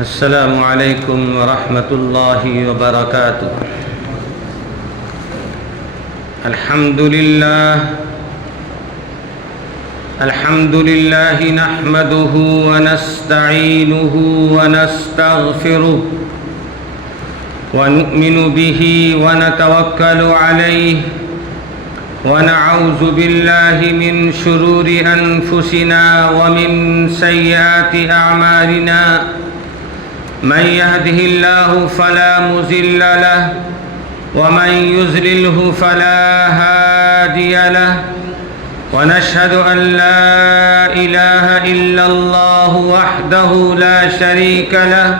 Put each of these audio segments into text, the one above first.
السلام علیکم ورحمۃ اللہ وبرکاتہ۔ الحمد للہ نحمده ونستعینه ونستغفره ونؤمن به ونتوکل علیہ ونعوذ باللہ من شرور انفسنا ومن سیئات اعمالنا من يهده الله فلا مضل له ومن يضلله فلا هادي له ونشهد أن لا إله إلا الله وحده لا شريك له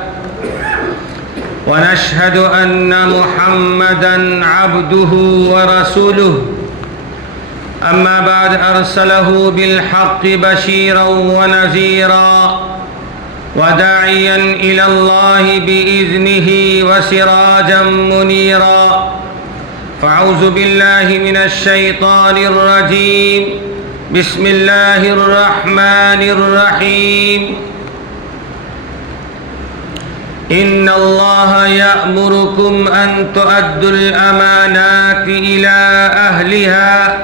ونشهد أن محمدا عبده ورسوله أما بعد أرسله بالحق بشيرا ونذيرا وداعيا إلى الله بإذنه وسراجا منيرا فأعوذ بالله من الشيطان الرجيم بسم الله الرحمن الرحيم إن الله يأمركم أن تؤدوا الأمانات إلى أهلها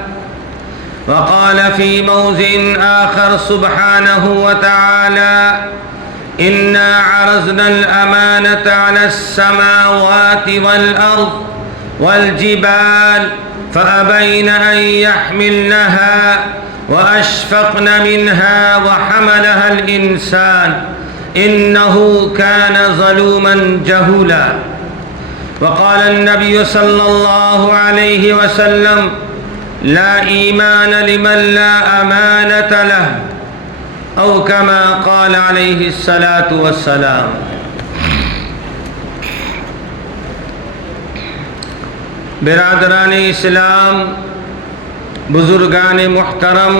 وقال في موضع آخر سبحانه وتعالى إنا عرضنا الأمانة على السماوات والأرض والجبال فأبين أن يحملنها وأشفقن منها وحملها الإنسان إنه كان ظلوما جهولا وقال النبي صلى الله عليه وسلم لا إيمان لمن لا أمانة له او كما قال علیہ الصلاۃ والسلام۔ برادران اسلام، بزرگان محترم،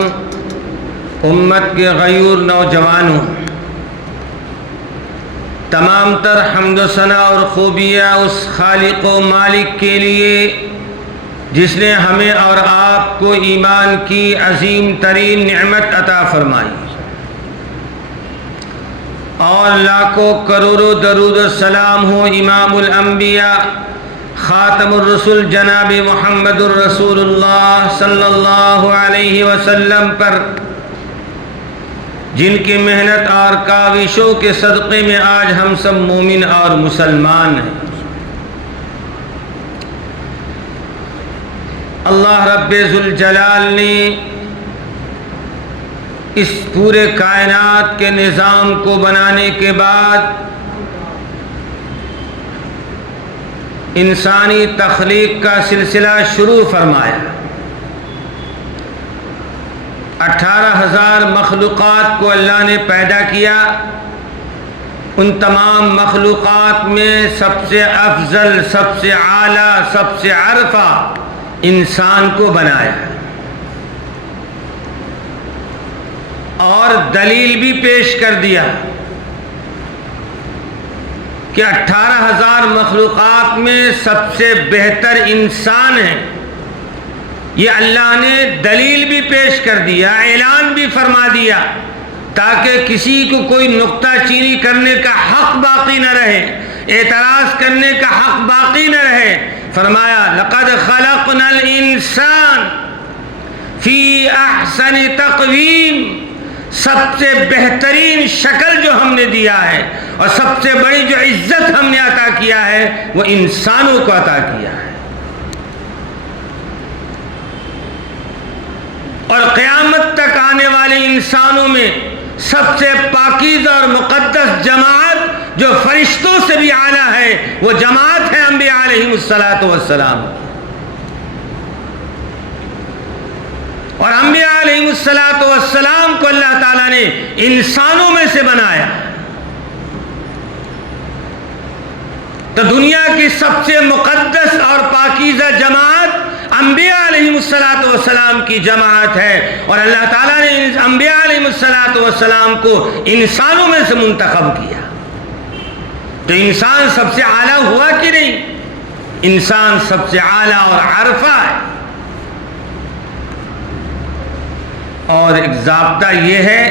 امت کے غیور نوجوانوں، تمام تر حمد و ثنا اور خوبیاں اس خالق و مالک کے لیے جس نے ہمیں اور آپ کو ایمان کی عظیم ترین نعمت عطا فرمائی، اور لاکھوں کروڑوں درود و سلام ہو امام الانبیاء خاتم الرسول جناب محمد الرسول اللہ صلی اللہ علیہ وسلم پر، جن کی محنت اور کاوشوں کے صدقے میں آج ہم سب مومن اور مسلمان ہیں۔ اللہ رب ذوالجلال نے اس پورے کائنات کے نظام کو بنانے کے بعد انسانی تخلیق کا سلسلہ شروع فرمایا۔ 18,000 مخلوقات کو اللہ نے پیدا کیا، ان تمام مخلوقات میں سب سے افضل، سب سے اعلیٰ، سب سے عرفہ انسان کو بنایا، اور دلیل بھی پیش کر دیا کہ 18,000 مخلوقات میں سب سے بہتر انسان ہے۔ یہ اللہ نے دلیل بھی پیش کر دیا، اعلان بھی فرما دیا، تاکہ کسی کو کوئی نکتہ چینی کرنے کا حق باقی نہ رہے، اعتراض کرنے کا حق باقی نہ رہے۔ فرمایا لقد خلقنا الانسان فی احسن تقویم، سب سے بہترین شکل جو ہم نے دیا ہے اور سب سے بڑی جو عزت ہم نے عطا کیا ہے وہ انسانوں کو عطا کیا ہے، اور قیامت تک آنے والے انسانوں میں سب سے پاکیزہ اور مقدس جماعت جو فرشتوں سے بھی اعلیٰ ہے وہ جماعت ہے انبیاء علیہم الصلاۃ والسلام، اور انبیاء علیہم الصلاۃ والسلام کو اللہ تعالیٰ نے انسانوں میں سے بنایا۔ تو دنیا کی سب سے مقدس اور پاکیزہ جماعت انبیاء علیہم الصلاۃ والسلام کی جماعت ہے، اور اللہ تعالیٰ نے انبیاء علیہم الصلاۃ والسلام کو انسانوں میں سے منتخب کیا۔ تو انسان سب سے اعلیٰ ہوا کہ نہیں؟ انسان سب سے اعلیٰ اور عرفہ ہے۔ اور ایک ضابطہ یہ ہے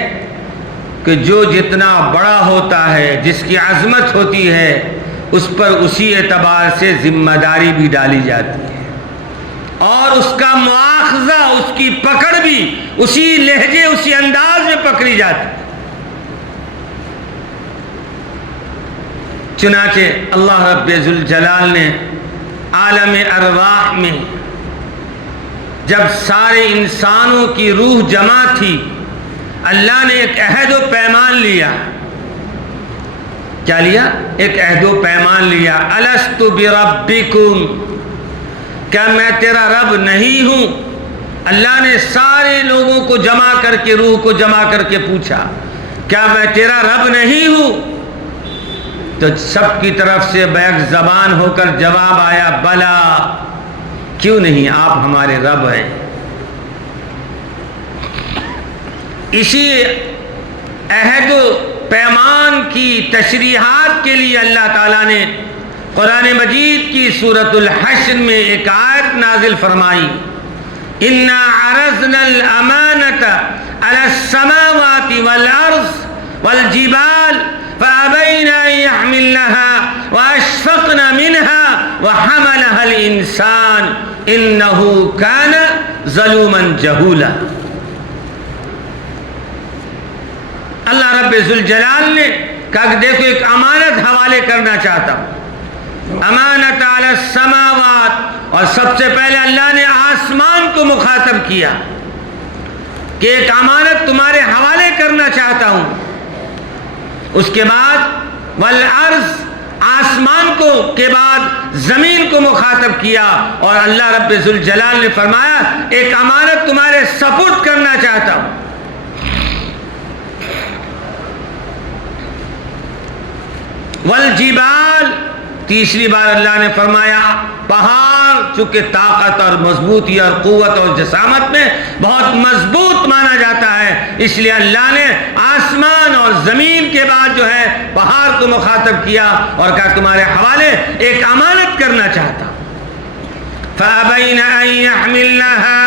کہ جو جتنا بڑا ہوتا ہے، جس کی عظمت ہوتی ہے، اس پر اسی اعتبار سے ذمہ داری بھی ڈالی جاتی ہے، اور اس کا مواخذہ، اس کی پکڑ بھی اسی لہجے، اسی انداز میں پکڑی جاتی ہے۔ چنانچہ اللہ رب ذوالجلال نے عالم ارواح میں جب سارے انسانوں کی روح جمع تھی، اللہ نے ایک عہد و پیمان لیا۔ کیا لیا؟ ایک عہد و پیمان لیا۔ الست بربکم، کیا میں تیرا رب نہیں ہوں؟ اللہ نے سارے لوگوں کو جمع کر کے، روح کو جمع کر کے پوچھا، کیا میں تیرا رب نہیں ہوں؟ تو سب کی طرف سے بیک زبان ہو کر جواب آیا، بلا، کیوں نہیں، آپ ہمارے رب ہیں۔ اسی عہد و پیمان کی تشریحات کے لیے اللہ تعالیٰ نے قرآن مجید کی سورۃ الحشر میں ایک آیت نازل فرمائی، اِنَّا عَرَضْنَا الْأَمَانَةَ عَلَى السَّمَاوَاتِ وَالْأَرْضِ وَالْجِبَالِ فَأَبَيْنَ أَن يَحْمِلْنَهَا وَأَشْفَقْنَ مِنْهَا وَحَمَلَهَا الْإِنسَانُ إِنَّهُ كَانَ ظَلُومًا جَهُولًا۔ اللہ رب ذوالجلال نے کہا کہ دیکھو ایک امانت حوالے کرنا چاہتا ہوں، امانت علی السماوات، اور سب سے پہلے اللہ نے آسمان کو مخاطب کیا کہ ایک امانت تمہارے حوالے کرنا چاہتا ہوں۔ اس کے بعد والارض، آسمان کو کے بعد زمین کو مخاطب کیا، اور اللہ رب ذوالجلال نے فرمایا ایک امانت تمہارے سپرد کرنا چاہتا ہوں۔ والجبال، تیسری بار اللہ نے فرمایا پہاڑ، چونکہ طاقت اور مضبوطی اور قوت اور جسامت میں بہت مضبوط مانا جاتا ہے، اس لیے اللہ نے آسمان اور زمین کے بعد جو ہے پہاڑ کو مخاطب کیا اور کہا تمہارے حوالے ایک امانت کرنا چاہتا۔ فَأَبَيْنَ أَن يَحْمِلْنَهَا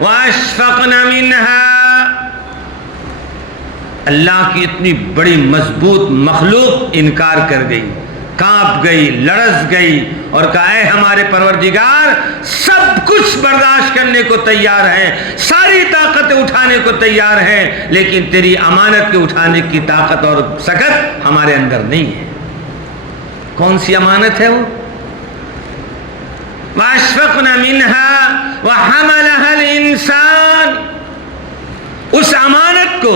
وَأَشْفَقْنَ مِنْهَا، اللہ کی اتنی بڑی مضبوط مخلوق انکار کر گئی، کانپ گئی، لرز گئی، اور کہا اے ہمارے پروردگار، سب کچھ برداشت کرنے کو تیار ہے، ساری طاقتیں اٹھانے کو تیار ہے، لیکن تیری امانت کے اٹھانے کی طاقت اور سکت ہمارے اندر نہیں ہے۔ کون سی امانت ہے وہ؟ وَأَشْفَقْنَ مِنْهَا وَحَمَلَهَا الْإِنسَانُ، اس امانت کو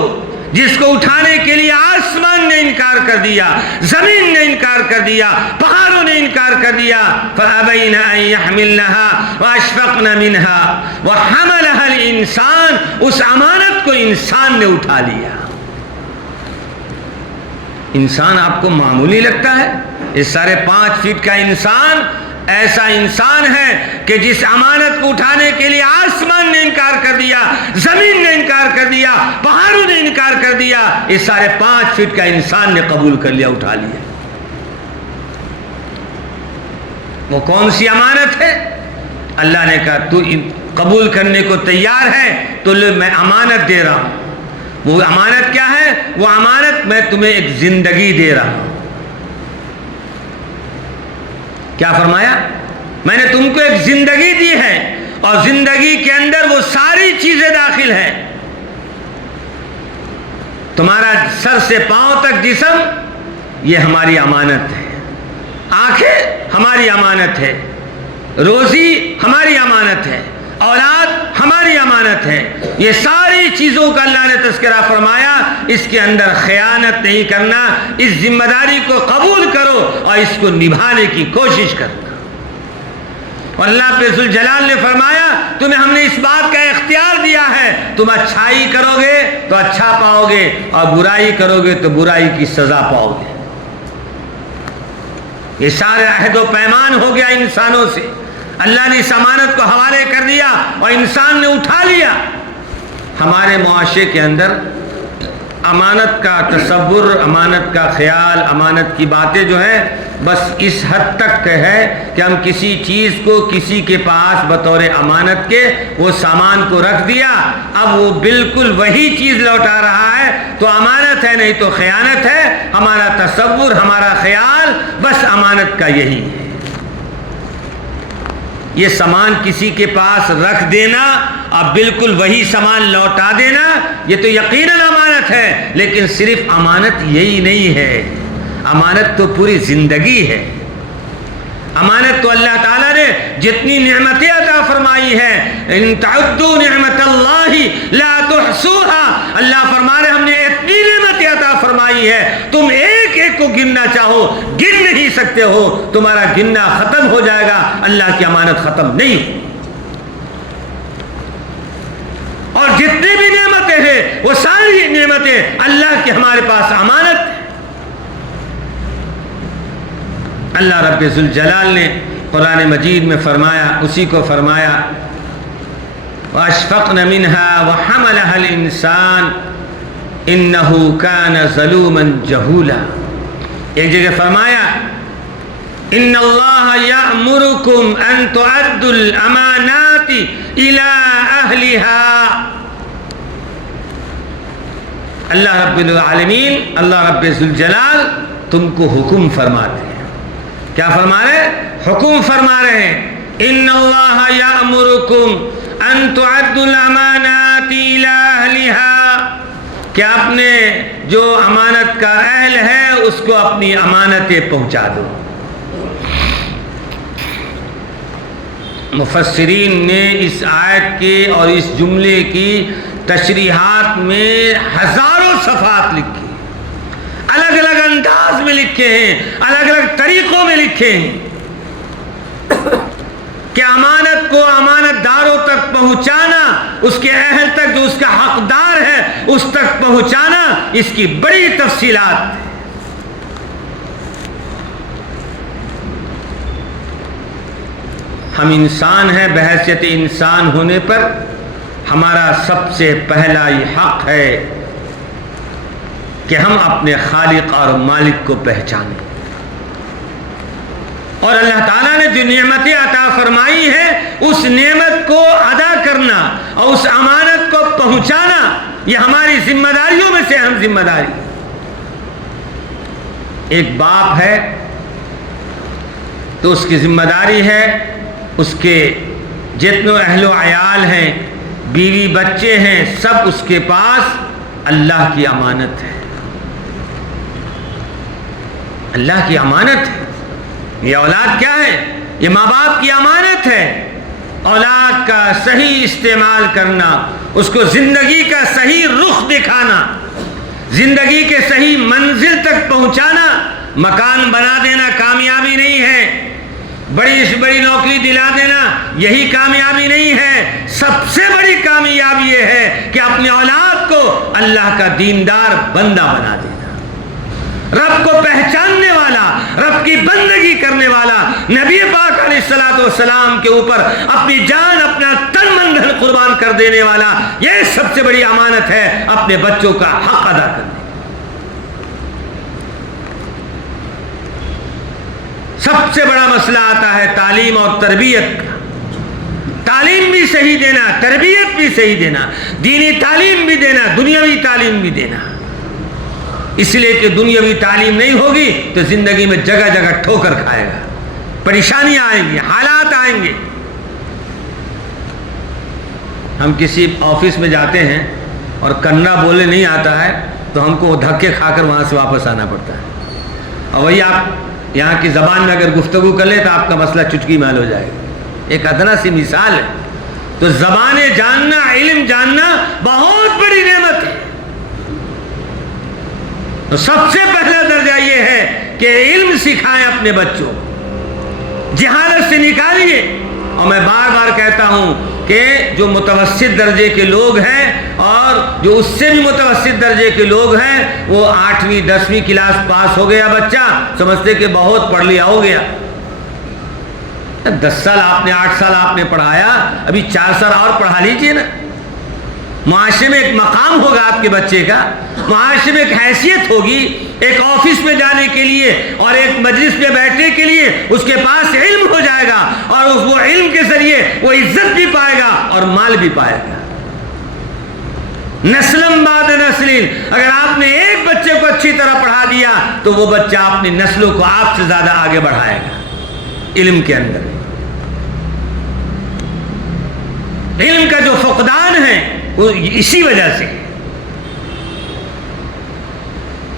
جس کو اٹھانے کے لیے آسمان نے انکار کر دیا، زمین نے انکار کر دیا، پہاڑوں نے انکار کر دیا، فَأَبَيْنَ أَن يَحْمِلْنَهَا وَأَشْفَقْنَ مِنْهَا وَحَمَلَهَا الْإِنسَانُ، اس امانت کو انسان نے اٹھا لیا۔ انسان آپ کو معمولی لگتا ہے؟ اس 5.5 فٹ کا انسان ایسا انسان ہے کہ جس امانت کو اٹھانے کے لیے آسمان نے انکار کر دیا، زمین نے انکار کر دیا، پہاڑوں نے انکار کر دیا، اس 5.5 فٹ کا انسان نے قبول کر لیا، اٹھا لیا۔ وہ کون سی امانت ہے؟ اللہ نے کہا تو قبول کرنے کو تیار ہے تو میں امانت دے رہا ہوں۔ وہ امانت کیا ہے؟ وہ امانت میں تمہیں ایک زندگی دے رہا ہوں۔ کیا فرمایا؟ میں نے تم کو ایک زندگی دی ہے، اور زندگی کے اندر وہ ساری چیزیں داخل ہیں۔ تمہارا سر سے پاؤں تک جسم، یہ ہماری امانت ہے۔ آنکھیں ہماری امانت ہے، روزی ہماری امانت ہے، اولاد ہماری امانت ہے۔ یہ ساری چیزوں کا اللہ نے تذکرہ فرمایا، اس کے اندر خیانت نہیں کرنا، اس ذمہ داری کو قبول کرو اور اس کو نبھانے کی کوشش کرنا۔ اور اللہ پہ ذوالجلال نے فرمایا تمہیں ہم نے اس بات کا اختیار دیا ہے، تم اچھائی کرو گے تو اچھا پاؤ گے، اور برائی کرو گے تو برائی کی سزا پاؤ گے۔ یہ سارے عہد و پیمان ہو گیا انسانوں سے، اللہ نے اس امانت کو حوالے کر دیا اور انسان نے اٹھا لیا۔ ہمارے معاشرے کے اندر امانت کا تصور، امانت کا خیال، امانت کی باتیں جو ہیں بس اس حد تک ہے کہ ہم کسی چیز کو کسی کے پاس بطور امانت کے وہ سامان کو رکھ دیا، اب وہ بالکل وہی چیز لوٹا رہا ہے تو امانت ہے، نہیں تو خیانت ہے۔ ہمارا تصور، ہمارا خیال بس امانت کا یہی ہے۔ یہ سامان کسی کے پاس رکھ دینا اور بالکل وہی سامان لوٹا دینا، یہ تو یقیناً امانت ہے، لیکن صرف امانت یہی نہیں ہے، امانت تو پوری زندگی ہے۔ امانت تو اللہ تعالیٰ نے جتنی نعمتیں عطا فرمائی ہیں، ان تعدوا نعمت اللہ لا تحصوها، اللہ فرما رہے ہم نے اتنی نعمتیں عطا فرمائی ہے، تم ایک ایک کو گننا چاہو گن نہیں سکتے ہو، تمہارا گننا ختم ہو جائے گا، اللہ کی امانت ختم نہیں۔ اور جتنی بھی نعمتیں ہیں وہ ساری نعمتیں اللہ کی ہمارے پاس امانت ہے۔ اللہ رب ذوالجلال نے قرآن مجید میں فرمایا، اسی کو فرمایا وَأَشْفَقْنَ مِنْهَا وَحَمَلَهَا الْإِنسَانُ إِنَّهُ كَانَ ظَلُومًا جَهُولًا، ایک جگہ فرمایا إِنَّ اللَّهَ يَأْمُرُكُمْ أَن تُؤَدُّوا الْأَمَانَاتِ إِلَىٰ أَهْلِهَا، اللہ رب العالمین، اللہ رب ذوالجلال تم کو حکم فرماتے ہیں۔ کیا فرما رہے ہیں؟ حکم فرما رہے ہیں، ان اللہ یأمرکم ان تعدوا الامانات الی اہلها، کہ آپ نے جو امانت کا اہل ہے اس کو اپنی امانتیں پہنچا دو۔ مفسرین نے اس آیت کے اور اس جملے کی تشریحات میں ہزاروں صفحات لکھی، الگ الگ انداز میں لکھے ہیں، الگ الگ طریقوں میں لکھے ہیں کہ امانت کو امانت داروں تک پہنچانا، اس کے اہل تک جو اس کا حقدار ہے اس تک پہنچانا، اس کی بڑی تفصیلات۔ ہم انسان ہیں، بحیثیت انسان ہونے پر ہمارا سب سے پہلا یہ حق ہے کہ ہم اپنے خالق اور مالک کو پہچانیں، اور اللہ تعالیٰ نے جو نعمتیں عطا فرمائی ہے اس نعمت کو ادا کرنا اور اس امانت کو پہنچانا، یہ ہماری ذمہ داریوں میں سے اہم ذمہ داری۔ ایک باپ ہے تو اس کی ذمہ داری ہے اس کے جتنے اہل و عیال ہیں، بیوی بچے ہیں، سب اس کے پاس اللہ کی امانت ہے، اللہ کی امانت ہے۔ یہ اولاد کیا ہے؟ یہ ماں باپ کی امانت ہے۔ اولاد کا صحیح استعمال کرنا، اس کو زندگی کا صحیح رخ دکھانا، زندگی کے صحیح منزل تک پہنچانا۔ مکان بنا دینا کامیابی نہیں ہے، بڑی سے بڑی نوکری دلا دینا یہی کامیابی نہیں ہے، سب سے بڑی کامیابی یہ ہے کہ اپنے اولاد کو اللہ کا دیندار بندہ بنا دینا، رب کو پہچاننے والا، رب کی بندگی کرنے والا، نبی پاک علیہ الصلوۃ والسلام کے اوپر اپنی جان، اپنا تن من دھن قربان کر دینے والا۔ یہ سب سے بڑی امانت ہے، اپنے بچوں کا حق ادا کرنا۔ سب سے بڑا مسئلہ آتا ہے تعلیم اور تربیت کا، تعلیم بھی صحیح دینا، تربیت بھی صحیح دینا، دینی تعلیم بھی دینا، دنیاوی تعلیم بھی دینا، اس لیے کہ دنیاوی تعلیم نہیں ہوگی تو زندگی میں جگہ جگہ ٹھوکر کھائے گا، پریشانیاں آئیں گی، حالات آئیں گے۔ ہم کسی آفس میں جاتے ہیں اور کنڑا بولنے نہیں آتا ہے تو ہم کو دھکے کھا کر وہاں سے واپس آنا پڑتا ہے، اور وہی آپ یہاں کی زبان میں اگر گفتگو کر لیں تو آپ کا مسئلہ چٹکی میں حل ہو جائے گا۔ ایک ادنا سی مثال ہے۔ تو زبانیں جاننا، علم جاننا بہت بڑی نعمت ہے۔ تو سب سے پہلا درجہ یہ ہے کہ علم سکھائیں اپنے بچوں، جہالت سے نکالیے۔ اور میں بار بار کہتا ہوں کہ جو متوسط درجے کے لوگ ہیں اور جو اس سے بھی متوسط درجے کے لوگ ہیں، وہ 8ویں 10ویں کلاس پاس ہو گیا بچہ، سمجھتے کہ بہت پڑھ لیا ہو گیا۔ 10 سال آپ نے، 8 سال آپ نے پڑھایا، ابھی 4 سال اور پڑھا لیجئے نا۔ معاشرے میں ایک مقام ہوگا آپ کے بچے کا، معاشرے میں ایک حیثیت ہوگی، ایک آفس میں جانے کے لیے اور ایک مجلس میں بیٹھنے کے لیے اس کے پاس علم ہو جائے گا، اور وہ علم کے ذریعے وہ عزت بھی پائے گا اور مال بھی پائے گا۔ نسلم بعد نسلین، اگر آپ نے ایک بچے کو اچھی طرح پڑھا دیا تو وہ بچہ اپنی نسلوں کو آپ سے زیادہ آگے بڑھائے گا علم کے اندر۔ علم کا جو فقدان ہے وہ اسی وجہ سے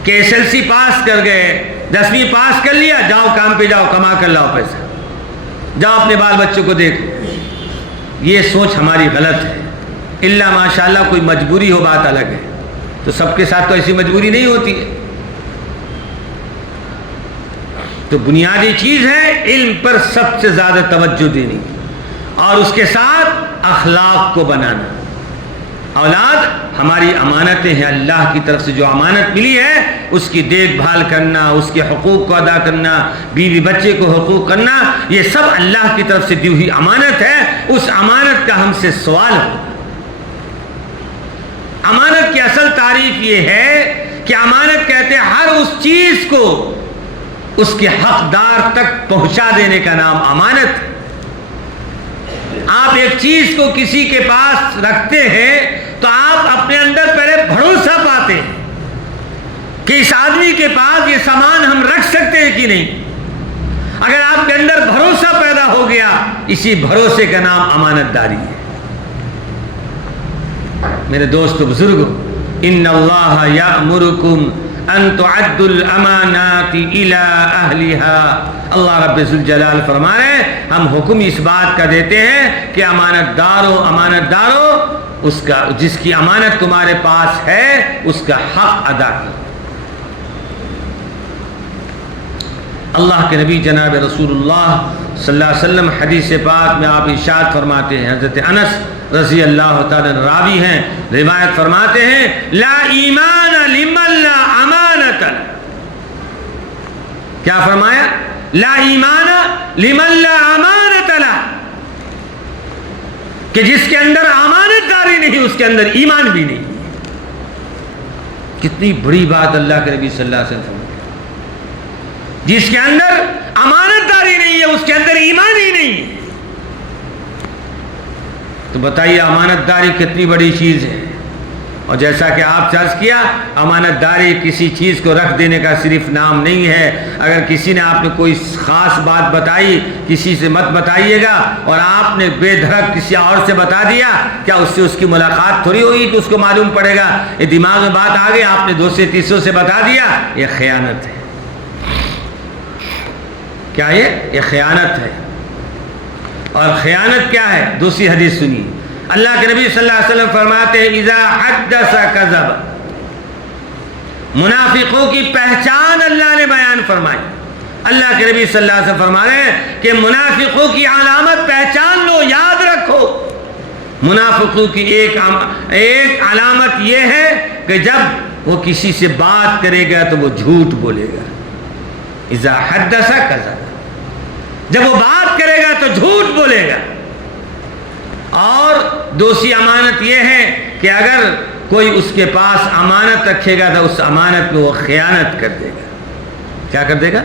کہ ایس ایل سی پاس کر گئے، 10ویں پاس کر لیا، جاؤ کام پہ جاؤ، کما کر لاؤ پیسہ، جاؤ اپنے بال بچوں کو دیکھو۔ یہ سوچ ہماری غلط ہے۔ اللہ ماشاءاللہ کوئی مجبوری ہو بات الگ ہے، تو سب کے ساتھ تو ایسی مجبوری نہیں ہوتی ہے۔ تو بنیادی چیز ہے علم پر سب سے زیادہ توجہ دینی، اور اس کے ساتھ اخلاق کو بنانا۔ اولاد ہماری امانتیں ہیں، اللہ کی طرف سے جو امانت ملی ہے اس کی دیکھ بھال کرنا، اس کے حقوق کو ادا کرنا، بیوی بچے کو حقوق کرنا، یہ سب اللہ کی طرف سے دی ہوئی امانت ہے۔ اس امانت کا ہم سے سوال ہو۔ امانت کی اصل تعریف یہ ہے کہ امانت کہتے ہیں ہر اس چیز کو اس کے حقدار تک پہنچا دینے کا نام امانت۔ آپ ایک چیز کو کسی کے پاس رکھتے ہیں تو آپ اپنے اندر پہلے بھروسہ پاتے ہیں کہ اس آدمی کے پاس یہ سامان ہم رکھ سکتے ہیں کہ نہیں۔ اگر آپ کے اندر بھروسہ پیدا ہو گیا، اسی بھروسے کا نام امانت داری ہے۔ میرے دوست بزرگو، ان اللہ یأمرکم ان تعدوا الامانات الی اہلها، اللہ رب ذوالجلال فرما رہے ہیں ہم حکم اس بات کا دیتے ہیں کہ امانت دارو اس کا، جس کی امانت تمہارے پاس ہے اس کا حق ادا کرو۔ اللہ کے نبی جناب رسول اللہ صلی اللہ علیہ وسلم حدیث پاک میں آپ ارشاد فرماتے ہیں، حضرت انس رضی اللہ تعالیٰ راوی ہیں، روایت فرماتے ہیں لا ایمان لمن لا امانت، کیا فرمایا؟ لا ایمان لمن لا امانت له، کہ جس کے اندر امانت داری نہیں اس کے اندر ایمان بھی نہیں۔ کتنی بڑی بات اللہ کے نبی صلی اللہ علیہ وسلم، جس کے اندر امانت داری نہیں ہے اس کے اندر ایمان ہی نہیں ہے۔ تو بتائیے امانت داری کتنی بڑی چیز ہے۔ اور جیسا کہ آپ نے عرض کیا، امانت داری کسی چیز کو رکھ دینے کا صرف نام نہیں ہے۔ اگر کسی نے آپ نے کوئی خاص بات بتائی، کسی سے مت بتائیے گا، اور آپ نے بے دھڑک کسی اور سے بتا دیا، کیا اس سے اس کی ملاقات تھوڑی ہوئی تو اس کو معلوم پڑے گا؟ یہ دماغ میں بات آ گئی، آپ نے 2 سے 3 سے بتا دیا، یہ خیانت ہے۔ کیا یہ خیانت ہے۔ اور خیانت کیا ہے؟ دوسری حدیث سنیے، اللہ کے نبی صلی اللہ علیہ وسلم فرماتے ہیں اذا حدث کذب، منافقوں کی پہچان اللہ نے بیان فرمائی۔ اللہ کے نبی صلی اللہ علیہ وسلم فرما رہے ہیں کہ منافقوں کی علامت پہچان لو، یاد رکھو۔ منافقوں کی ایک علامت یہ ہے کہ جب وہ کسی سے بات کرے گا تو وہ جھوٹ بولے گا۔ اذا حدث کذب، جب وہ بات کرے گا تو جھوٹ بولے گا۔ اور دوسری امانت یہ ہے کہ اگر کوئی اس کے پاس امانت رکھے گا تو اس امانت میں وہ خیانت کر دے گا۔ کیا کر دے گا؟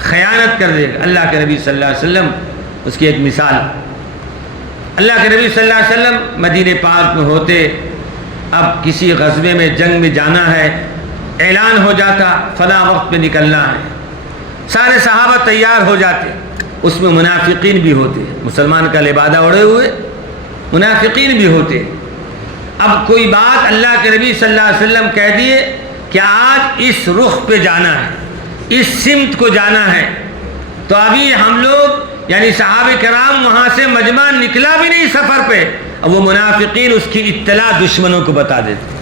خیانت کر دے گا۔ اللہ کے نبی صلی اللہ علیہ وسلم، اس کی ایک مثال، اللہ کے نبی صلی اللہ علیہ وسلم مدینہ پاک میں ہوتے، اب کسی غزوے میں جنگ میں جانا ہے، اعلان ہو جاتا فلاں وقت پہ نکلنا ہے، سارے صحابہ تیار ہو جاتے، اس میں منافقین بھی ہوتے، مسلمان کا لبادہ اڑے ہوئے منافقین بھی ہوتے۔ اب کوئی بات اللہ کے نبی صلی اللہ علیہ وسلم کہہ دیے کہ آج اس رخ پہ جانا ہے، اس سمت کو جانا ہے، تو ابھی ہم لوگ یعنی صحابہ کرام وہاں سے مجمع نکلا بھی نہیں سفر پہ، اب وہ منافقین اس کی اطلاع دشمنوں کو بتا دیتے۔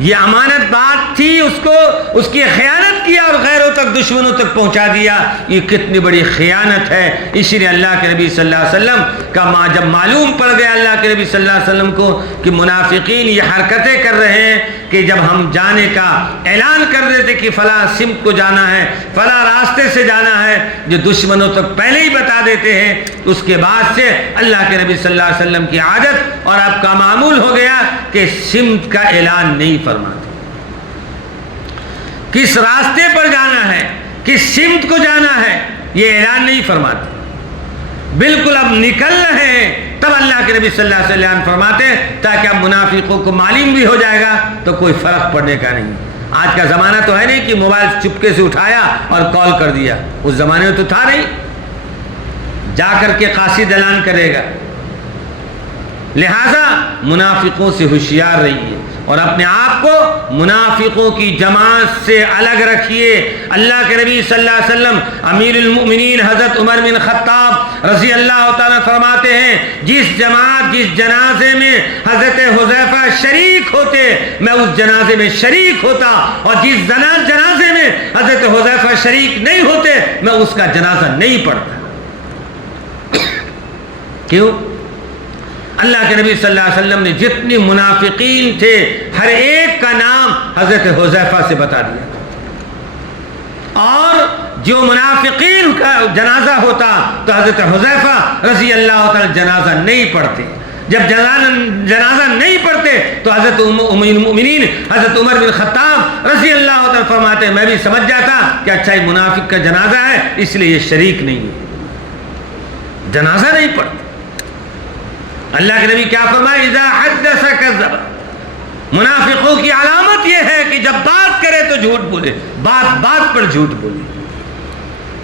یہ امانت بات تھی، اس کی خیانت کیا اور غیروں تک دشمنوں تک پہنچا دیا. یہ کتنی بڑی خیانت ہے. اسی لیے اللہ کے نبی صلی اللہ علیہ وسلم کا جب معلوم پڑ گیا اللہ کے نبی صلی اللہ علیہ وسلم کو کہ منافقین یہ حرکتیں کر رہے ہیں کہ جب ہم جانے کا اعلان کر رہے تھے کہ فلاں سمت کو جانا ہے، فلاں راستے سے جانا ہے، جو دشمنوں تک پہلے ہی بتا دیتے ہیں، اس کے بعد سے اللہ کے نبی صلی اللہ علیہ وسلم کی عادت اور آپ کا معمول ہو گیا کہ سمت کا اعلان نہیں فرماتے. کس راستے پر جانا ہے، کس سمت کو جانا ہے، یہ اعلان نہیں فرماتے. بالکل اب نکل رہے ہیں تب اللہ کے نبی صلی اللہ علیہ وسلم فرماتے تاکہ اب منافقوں کو معلوم بھی ہو جائے گا تو کوئی فرق پڑنے کا نہیں. آج کا زمانہ تو ہے نہیں کہ موبائل چپکے سے اٹھایا اور کال کر دیا. اس زمانے میں تو تھا نہیں، جا کر کے قاصد اعلان کرے گا. لہذا منافقوں سے ہوشیار رہیے اور اپنے آپ کو منافقوں کی جماعت سے الگ رکھیے. اللہ کے نبی صلی اللہ علیہ وسلم امیر المؤمنین حضرت عمر بن خطاب رضی اللہ تعالیٰ فرماتے ہیں جس جماعت جس جنازے میں حضرت حذیفہ شریک ہوتے میں اس جنازے میں شریک ہوتا، اور جس جنازے میں حضرت حذیفہ شریک نہیں ہوتے میں اس کا جنازہ نہیں پڑھتا. کیوں؟ اللہ کے نبی صلی اللہ علیہ وسلم نے جتنی منافقین تھے ہر ایک کا نام حضرت حذیفہ سے بتا دیا، اور جو منافقین کا جنازہ ہوتا تو حضرت حذیفہ رضی اللہ تعالی جنازہ نہیں پڑھتے. جب جنازہ نہیں پڑھتے تو حضرت المؤمنین حضرت عمر بن خطاب رضی اللہ تعالی فرماتے ہیں میں بھی سمجھ جاتا کہ اچھا یہ منافق کا جنازہ ہے اس لیے یہ شریک نہیں ہے، جنازہ نہیں پڑھتے. اللہ کے نبی کیا فرمائے اذا حدث کذب. منافقوں کی علامت یہ ہے کہ جب بات کرے تو جھوٹ بولے، بات پر جھوٹ بولے،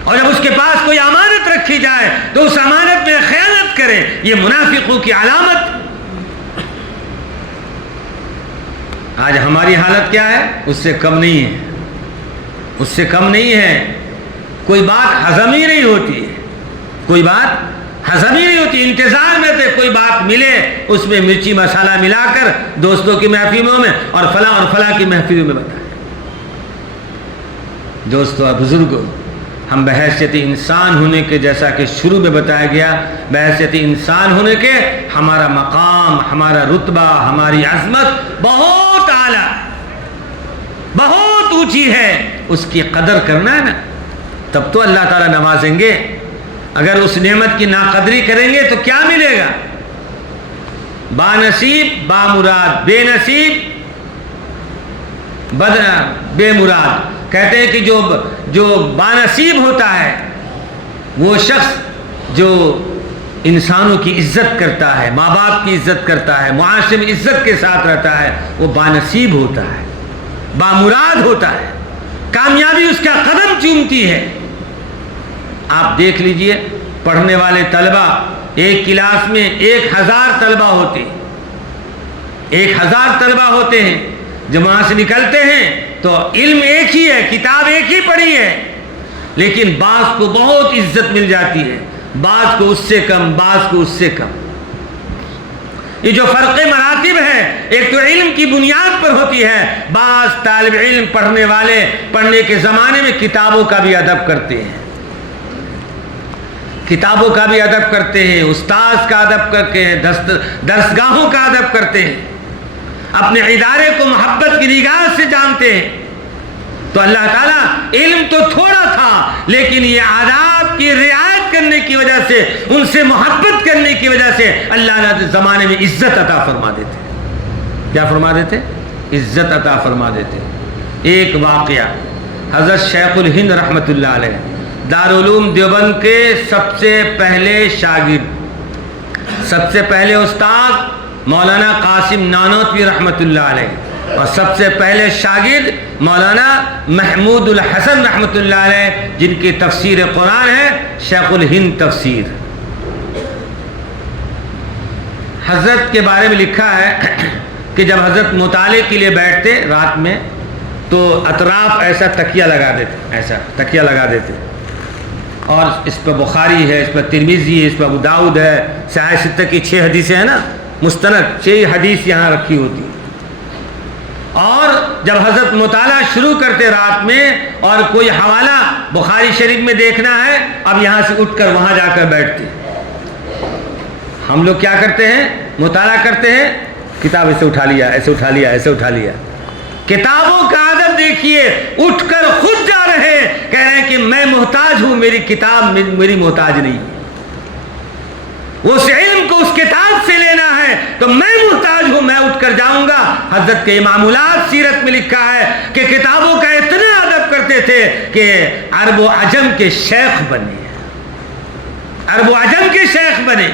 اور جب اس کے پاس کوئی امانت رکھی جائے تو اس امانت میں خیانت کرے. یہ منافقوں کی علامت. آج ہماری حالت کیا ہے؟ اس سے کم نہیں ہے، اس سے کم نہیں ہے. کوئی بات ہضم ہی نہیں ہوتی ہے، کوئی بات ہضم ہی نہیں ہوتی. انتظار میں تھے کوئی بات ملے، اس میں مرچی مسالہ ملا کر دوستوں کی محفلوں میں اور فلاں کی محفلوں میں بتائیں. دوستو اور بزرگوں، ہم بحیثیت انسان ہونے کے جیسا کہ شروع میں بتایا گیا، بحیثیت انسان ہونے کے ہمارا مقام، ہمارا رتبہ، ہماری عظمت بہت اعلیٰ، بہت اونچی ہے. اس کی قدر کرنا ہے نا، تب تو اللہ تعالیٰ نوازیں گے. اگر اس نعمت کی ناقدری کریں گے تو کیا ملے گا؟ بانصیب بامراد، بے نصیب بے مراد. کہتے ہیں کہ جو بانصیب ہوتا ہے وہ شخص جو انسانوں کی عزت کرتا ہے، ماں باپ کی عزت کرتا ہے، معاشرے میں عزت کے ساتھ رہتا ہے، وہ بانصیب ہوتا ہے، بامراد ہوتا ہے. کامیابی اس کا قدم چومتی ہے. آپ دیکھ لیجئے پڑھنے والے طلبہ، ایک کلاس میں 1000 طلبہ ہوتے ہیں، 1000 طلبہ ہوتے ہیں. جب وہاں سے نکلتے ہیں تو علم ایک ہی ہے، کتاب ایک ہی پڑھی ہے، لیکن بعض کو بہت عزت مل جاتی ہے، بعض کو اس سے کم، بعض کو اس سے کم. یہ جو فرق مراتب ہے ایک تو علم کی بنیاد پر ہوتی ہے. بعض طالب علم پڑھنے والے پڑھنے کے زمانے میں کتابوں کا بھی ادب کرتے ہیں، کتابوں کا بھی ادب کرتے ہیں، استاذ کا ادب کرتے ہیں، درسگاہوں کا ادب کرتے ہیں، اپنے ادارے کو محبت کی نگاہ سے جانتے ہیں. تو اللہ تعالیٰ علم تو تھوڑا تھا لیکن یہ آداب کی رعایت کرنے کی وجہ سے، ان سے محبت کرنے کی وجہ سے اللہ نے زمانے میں عزت عطا فرما دیتے. کیا فرما دیتے؟ عزت عطا فرما دیتے. ایک واقعہ، حضرت شیخ الہند رحمۃ اللہ علیہ دارالعلوم دیوبند کے سب سے پہلے شاگرد، سب سے پہلے استاد مولانا قاسم نانوتوی رحمۃ اللہ علیہ، اور سب سے پہلے شاگرد مولانا محمود الحسن رحمۃ اللہ علیہ، جن کی تفسیر قرآن ہے شیخ الہند تفسیر. حضرت کے بارے میں لکھا ہے کہ جب حضرت مطالعے کے لیے بیٹھتے رات میں تو اطراف ایسا تکیہ لگا دیتے، ایسا تکیہ لگا دیتے، اور اس پہ بخاری ہے، اس پہ ترمذی ہے، اس پہ ابو داؤد ہے، صحیح ستہ کی 6 حدیثیں ہیں نا، مستند 6 حدیث یہاں رکھی ہوتی. اور جب حضرت مطالعہ شروع کرتے رات میں اور کوئی حوالہ بخاری شریف میں دیکھنا ہے، اب یہاں سے اٹھ کر وہاں جا کر بیٹھتے. ہم لوگ کیا کرتے ہیں؟ مطالعہ کرتے ہیں، کتاب ایسے اٹھا لیا، ایسے اٹھا لیا، ایسے اٹھا لیا. کتابوں کا ادب دیکھیے، اٹھ کر خود جا رہے ہیں، کہہ رہے ہیں کہ میں محتاج ہوں، میری کتاب میری محتاج نہیں. اس علم کو اس کتاب سے لینا ہے تو میں محتاج ہوں، میں اٹھ کر جاؤں گا. حضرت کے امامات سیرت میں لکھا ہے کہ کتابوں کا اتنا ادب کرتے تھے کہ عرب و عجم کے شیخ بنے، عرب و عجم کے شیخ بنے،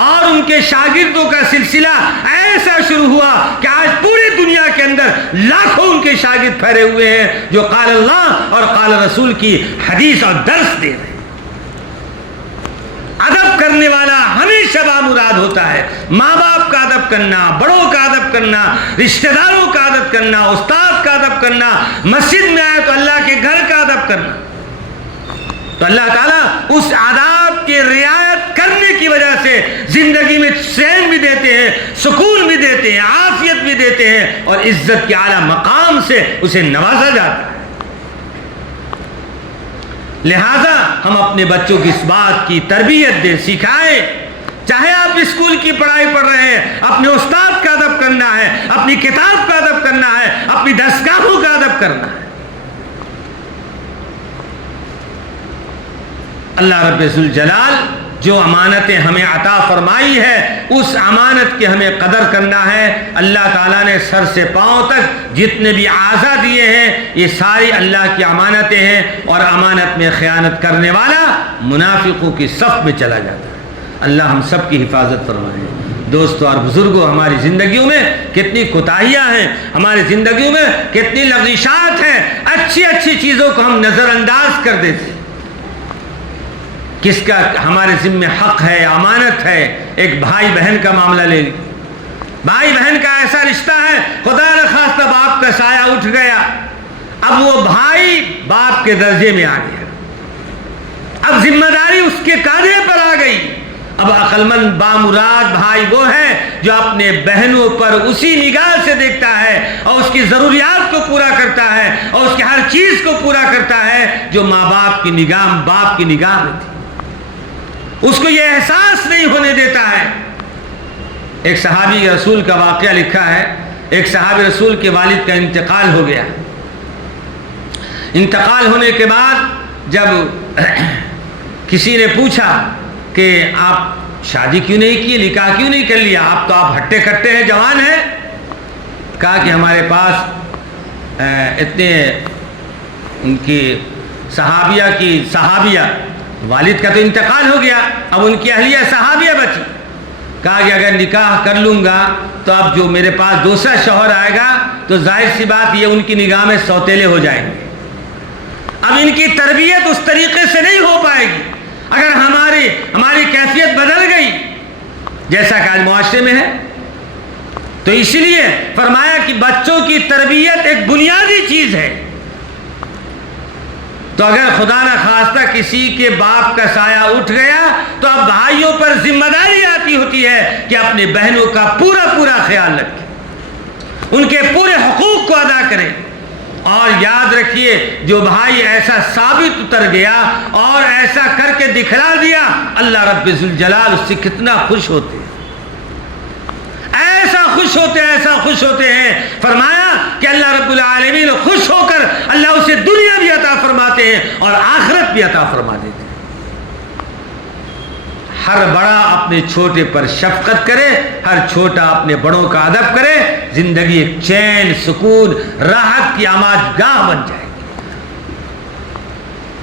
اور ان کے شاگردوں کا سلسلہ ایسا شروع ہوا کہ آج پوری دنیا کے اندر لاکھوں ان کے شاگرد پھیلے ہوئے ہیں جو قال اللہ اور قال رسول کی حدیث اور درس دے رہے ہیں. ادب کرنے والا ہمیشہ بامراد ہوتا ہے. ماں باپ کا ادب کرنا، بڑوں کا ادب کرنا، رشتہ داروں کا ادب کرنا، استاد کا ادب کرنا، مسجد میں آئے تو اللہ کے گھر کا ادب کرنا. تو اللہ تعالیٰ اس آداب کی رعایت کرنے کی وجہ سے زندگی میں چین بھی دیتے ہیں، سکون بھی دیتے ہیں، عافیت بھی دیتے ہیں، اور عزت کے اعلیٰ مقام سے اسے نوازا جاتا ہے. لہذا ہم اپنے بچوں کی اس بات کی تربیت دیں، سکھائیں. چاہے آپ اسکول کی پڑھائی پڑھ رہے ہیں، اپنے استاد کا ادب کرنا ہے، اپنی کتاب کا ادب کرنا ہے، اپنی دستگاہوں کا ادب کرنا ہے. اللہ رب ذوالجلال جو امانتیں ہمیں عطا فرمائی ہے اس امانت کی ہمیں قدر کرنا ہے. اللہ تعالیٰ نے سر سے پاؤں تک جتنے بھی اعضاء دیے ہیں یہ ساری اللہ کی امانتیں ہیں، اور امانت میں خیانت کرنے والا منافقوں کی صف میں چلا جاتا ہے. اللہ ہم سب کی حفاظت فرمائے. دوستو اور بزرگوں، ہماری زندگیوں میں کتنی کوتاہیاں ہیں، ہماری زندگیوں میں کتنی لغزشات ہیں. اچھی اچھی چیزوں کو ہم نظر انداز کر دیتے ہیں. کس کا ہمارے ذمہ حق ہے، امانت ہے. ایک بھائی بہن کا معاملہ لے لیں. بھائی بہن کا ایسا رشتہ ہے، خدا نخواستہ باپ کا سایہ اٹھ گیا، اب وہ بھائی باپ کے درجے میں آ گیا، اب ذمہ داری اس کے کاندھے پر آ گئی. اب عقلمند بامراد بھائی وہ ہے جو اپنے بہنوں پر اسی نگاہ سے دیکھتا ہے اور اس کی ضروریات کو پورا کرتا ہے اور اس کی ہر چیز کو پورا کرتا ہے جو ماں باپ کی نگاہ، باپ کی نگاہ میں تھی. اس کو یہ احساس نہیں ہونے دیتا ہے. ایک صحابی رسول کا واقعہ لکھا ہے. ایک صحابی رسول کے والد کا انتقال ہو گیا. انتقال ہونے کے بعد جب کسی نے پوچھا کہ آپ شادی کیوں نہیں کی، نکاح کیوں نہیں کر لیا، آپ ہٹے کٹے ہیں، جوان ہیں. کہا کہ ہمارے پاس اتنے ان کی صحابیہ والد کا تو انتقال ہو گیا، اب ان کی اہلیہ صحابیہ بچی. کہا کہ اگر نکاح کر لوں گا تو اب جو میرے پاس دوسرا شوہر آئے گا تو ظاہر سی بات یہ ان کی نگاہ میں سوتیلے ہو جائیں گے. اب ان کی تربیت اس طریقے سے نہیں ہو پائے گی. اگر ہماری کیفیت بدل گئی جیسا کہ آج معاشرے میں ہے، تو اس لیے فرمایا کہ بچوں کی تربیت ایک بنیادی چیز ہے. تو اگر خدا نخواستہ کسی کے باپ کا سایہ اٹھ گیا تو اب بھائیوں پر ذمہ داری آتی ہوتی ہے کہ اپنے بہنوں کا پورا خیال رکھیں، ان کے پورے حقوق کو ادا کریں. اور یاد رکھیے جو بھائی ایسا ثابت اتر گیا اور ایسا کر کے دکھلا دیا، اللہ رب ذوالجلال اس سے کتنا خوش ہوتے ہیں، ایسا خوش ہوتے ہیں. فرمایا کہ اللہ رب العالمین خوش ہو کر اللہ اسے دنیا بھی عطا فرماتے ہیں اور آخرت بھی عطا فرما دیتے ہیں. ہر بڑا اپنے چھوٹے پر شفقت کرے، ہر چھوٹا اپنے بڑوں کا ادب کرے، زندگی ایک چین، سکون، راحت کی آماج گاہ بن جائے گی.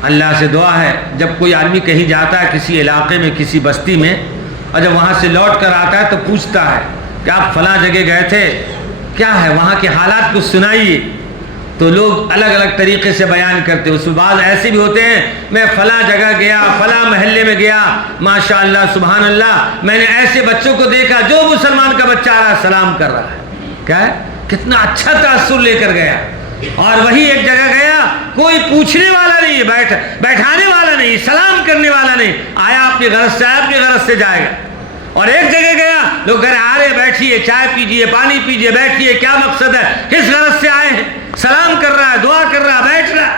اللہ سے دعا ہے جب کوئی آدمی کہیں جاتا ہے کسی علاقے میں، کسی بستی میں، اور جب وہاں سے لوٹ کر آتا ہے تو پوچھتا ہے کہ آپ فلاں جگہ گئے تھے، کیا ہے وہاں کے حالات کو سنائیے. تو لوگ الگ الگ طریقے سے بیان کرتے ہیں. اس میں بعض ایسے بھی ہوتے ہیں، میں فلاں جگہ گیا، فلاں محلے میں گیا، ماشاءاللہ سبحان اللہ، میں نے ایسے بچوں کو دیکھا جو مسلمان کا بچہ آ رہا ہے سلام کر رہا ہے. کیا ہے، کتنا اچھا تاثر لے کر گیا. اور وہی ایک جگہ گیا، کوئی پوچھنے والا نہیں، بیٹھانے والا نہیں، سلام کرنے والا نہیں، آیا اپنی غرض سے آیا، اپنی غرض سے جائے گا. اور ایک جگہ گیا، لوگ گھر آ رہے، بیٹھیے، چائے پیجیے، پانی پیجیے، بیٹھیے، کیا مقصد ہے، کس غرض سے آئے ہیں، سلام کر رہا ہے، دعا کر رہا ہے، بیٹھ رہا ہے۔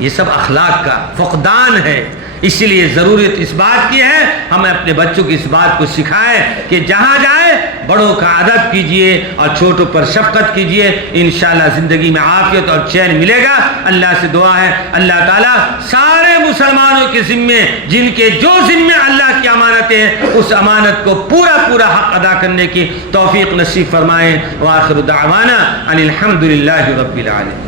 یہ سب اخلاق کا فقدان ہے۔ اسی لیے ضرورت اس بات کی ہے ہمیں اپنے بچوں کو اس بات کو سکھائیں کہ جہاں جائے بڑوں کا ادب کیجئے اور چھوٹوں پر شفقت کیجئے، انشاءاللہ زندگی میں عافیت اور چین ملے گا۔ اللہ سے دعا ہے اللہ تعالیٰ سارے مسلمانوں کے ذمے، جن کے جو ذمے اللہ کی امانتیں ہیں، اس امانت کو پورا حق ادا کرنے کی توفیق نصیب فرمائیں۔ وآخر دعوانا ان الحمد للہ رب العالمین۔